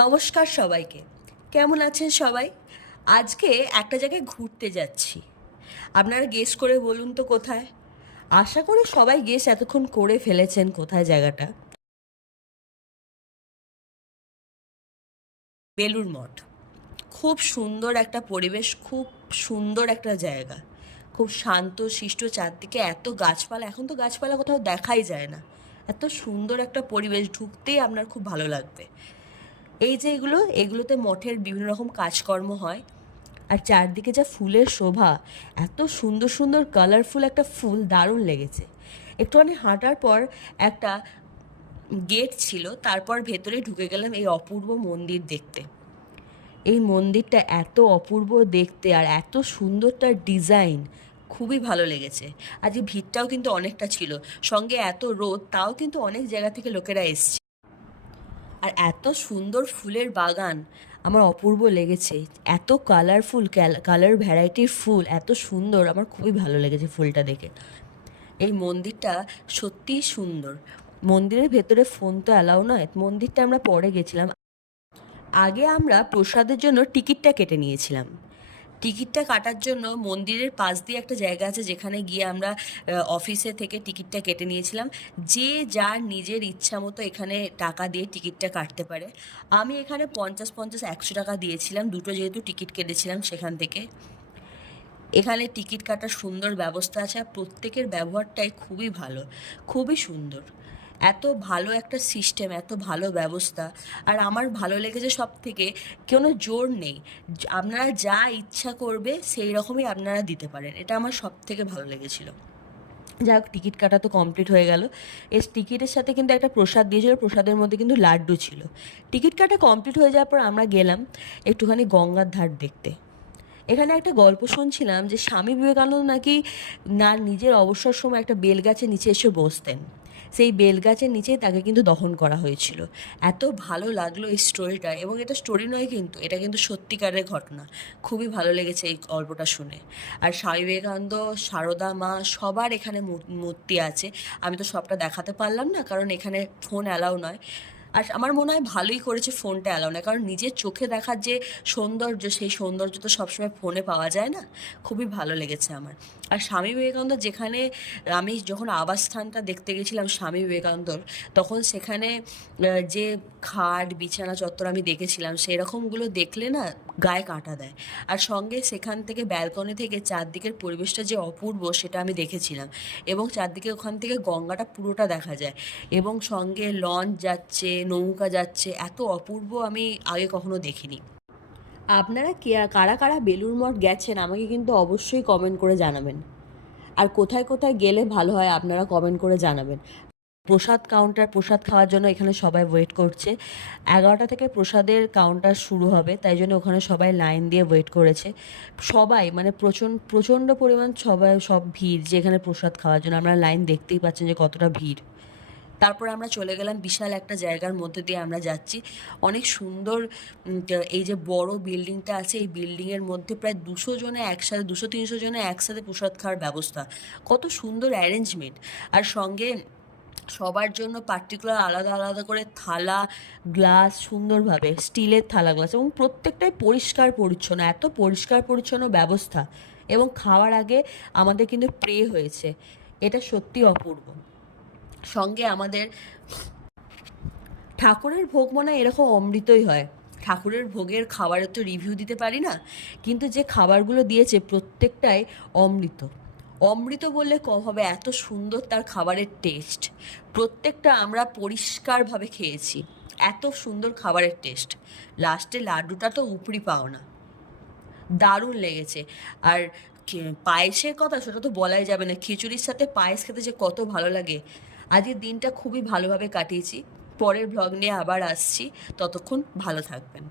নমস্কার সবাইকে। কেমন আছেন সবাই? আজকে একটা জায়গায় ঘুরতে যাচ্ছি। আপনারা গেস করে বলুন তো কোথায়? আশা করি সবাই গেস এতক্ষণ করে ফেলেছেন কোথায় জায়গাটা। বেলুর মঠ। খুব সুন্দর একটা পরিবেশ, খুব সুন্দর একটা জায়গা। খুব শান্ত শিষ্ট চারদিকে এত গাছপালা, এখন তো গাছপালা কোথাও দেখাই যায় না। এত সুন্দর একটা পরিবেশ, ঢুকতেই আপনার খুব ভালো লাগবে। এই যে এগুলো, এগুলোতে মঠের বিভিন্ন রকম কাজকর্ম হয়। আর চারদিকে যা ফুলের শোভা, এত সুন্দর সুন্দর কালারফুল একটা ফুল দারুণ লেগেছে। একটুখানি হাঁটার পর একটা গেট ছিল, তারপর ভেতরে ঢুকে গেলাম এই অপূর্ব মন্দির দেখতে। এই মন্দিরটা এত অপূর্ব দেখতে আর এত সুন্দর তার ডিজাইন খুবই ভালো লেগেছে। আজকে ভিড়টাও কিন্তু অনেকটা ছিল। সঙ্গে এত রোদ, তাও কিন্তু অনেক জায়গা থেকে লোকেরা এসছে। আর এত সুন্দর ফুলের বাগান আমার অপূর্ব লেগেছে। এত কালারফুল কালার ভ্যারাইটির ফুল, এত সুন্দর, আমার খুবই ভালো লেগেছে ফুলটা দেখে। এই মন্দিরটা সত্যিই সুন্দর। মন্দিরের ভেতরে ফোন তো অ্যালাউ নয়, মন্দিরটা আমরা পরে গেছিলাম। আগে আমরা প্রসাদের জন্য টিকিটটা কেটে নিয়েছিলাম। টিকিটটা কাটার জন্য মন্দিরের পাশ দিয়ে একটা জায়গা আছে যেখানে গিয়ে আমরা অফিসে থেকে টিকিটটা কেটে নিয়েছিলাম। যে যার নিজের ইচ্ছা মতো এখানে টাকা দিয়ে টিকিটটা কাটতে পারে। আমি এখানে পঞ্চাশ পঞ্চাশ একশো টাকা দিয়েছিলাম। দুটো যেহেতু টিকিট কেটেছিলাম সেখান থেকে। এখানে টিকিট কাটার সুন্দর ব্যবস্থা আছে। আর প্রত্যেকের ব্যবহারটাই খুবই ভালো, খুবই সুন্দর। এত ভালো একটা সিস্টেম এত ভালো ব্যবস্থা। আর আমার ভালো লেগেছে সব থেকে কোনো জোর নেই। আপনারা যা ইচ্ছা করবে সেই রকমই আপনারা দিতে পারেন। এটা আমার সব থেকে ভালো লেগেছিলো। যাই হোক টিকিট কাটা তো কমপ্লিট হয়ে গেল। এস, টিকিটের সাথে কিন্তু একটা প্রসাদ দিয়েছিল। প্রসাদের মধ্যে কিন্তু লাড্ডু ছিল। টিকিট কাটা কমপ্লিট হয়ে যাওয়ার পর আমরা গেলাম একটুখানি গঙ্গার ধার দেখতে। এখানে একটা গল্প শুনছিলাম যে স্বামী বিবেকানন্দ নাকি, না, নিজের অবসর সময় একটা বেলগাছের নিচে এসে বসতেন। সেই বেলগাছের নিচেই তাকে কিন্তু দহন করা হয়েছিল। এত ভালো লাগল এই স্টোরিটা এবং এটা স্টোরি নয় কিন্তু, এটা কিন্তু সত্যিকারের ঘটনা। খুবই ভালো লেগেছে এই গল্পটা শুনে। আর স্বামী বিবেকানন্দ, সারদা, মা সবার এখানে মূর্তি আছে। আমি তো সবটা দেখাতে পারলাম না কারণ এখানে ফোন অ্যালাউ নয়। আর আমার মনে হয় ভালোই করেছে ফোনটা অ্যালাউ না কারণ নিজের চোখে দেখার যে সৌন্দর্য, সেই সৌন্দর্য তো সবসময় ফোনে পাওয়া যায় না? খুবই ভালো লেগেছে আমার। আর স্বামী বিবেকানন্দ যেখানে আমি যখন আবাসস্থানটা দেখতে গেছিলাম স্বামী বিবেকানন্দর, তখন সেখানে যে খাট, বিছানা চত্বর আমি দেখেছিলাম, সেরকমগুলো দেখলে না গায়ে কাঁটা দেয়। আর সঙ্গে সেখান থেকে ব্যালকনি থেকে চারদিকের পরিবেশটা যে অপূর্ব সেটা আমি দেখেছিলাম। এবং চারদিকে ওখান থেকে গঙ্গাটা পুরোটা দেখা যায়। এবং সঙ্গে লঞ্চ যাচ্ছে, নৌকা যাচ্ছে, এত অপূর্ব আমি আগে কখনো দেখিনি। আপনারা কে, কারা কারা বেলুর মঠ গেছেন আমাকে কিন্তু অবশ্যই কমেন্ট করে জানাবেন। আর কোথায় কোথায় গেলে ভালো হয় আপনারা কমেন্ট করে জানাবেন। প্রসাদ কাউন্টার প্রসাদ খাওয়ার জন্য এখানে সবাই ওয়েট করছে। এগারোটা থেকে প্রসাদের কাউন্টার শুরু হবে, তাই জন্য ওখানে সবাই লাইন দিয়ে ওয়েট করেছে। সবাই মানে প্রচণ্ড প্রচণ্ড পরিমাণ সবাই, সব ভিড় যে এখানে প্রসাদ খাওয়ার জন্য। আমরা লাইন দেখতেই পাচ্ছেন যে কতটা ভিড়। তারপর আমরা চলে গেলাম বিশাল একটা জায়গার মধ্যে দিয়ে আমরা যাচ্ছি। অনেক সুন্দর এই যে বড় বিল্ডিংটা আছে, এই বিল্ডিংয়ের মধ্যে প্রায় দুশো জনে একসাথে, দুশো তিনশো জনে একসাথে প্রসাদ খাওয়ার ব্যবস্থা। কত সুন্দর অ্যারেঞ্জমেন্ট আর সঙ্গে সবার জন্য পার্টিকুলার আলাদা আলাদা করে থালা গ্লাস সুন্দরভাবে, স্টিলের থালা গ্লাস এবং প্রত্যেকটাই পরিষ্কার পরিচ্ছন্ন, এত পরিষ্কার পরিচ্ছন্ন ব্যবস্থা। এবং খাওয়ার আগে আমাদের কিন্তু প্রে হয়েছে, এটা সত্যি অপূর্ব। সঙ্গে আমাদের ঠাকুরের ভোগ মনে এরকম অমৃতই হয়। ঠাকুরের ভোগের খাবারের তো রিভিউ দিতে পারি না, কিন্তু যে খাবারগুলো দিয়েছে প্রত্যেকটাই অমৃত। অমৃত বললে কম হবে, এত সুন্দর তার খাবারের টেস্ট প্রত্যেকটা আমরা পরিষ্কারভাবে খেয়েছি, এত সুন্দর খাবারের টেস্ট লাস্টে লাড্ডুটা তো উপরি পাও না। দারুণ লেগেছে। আর পায়েসের কথা সেটা তো বলাই যাবে না, খিচুড়ির সাথে পায়েস খেতে যে কত ভালো লাগে। আজকের দিনটা খুবই ভালোভাবে কাটিয়েছি, পরের ব্লগ নিয়ে আবার আসছি, ততক্ষণ ভালো থাকবেন।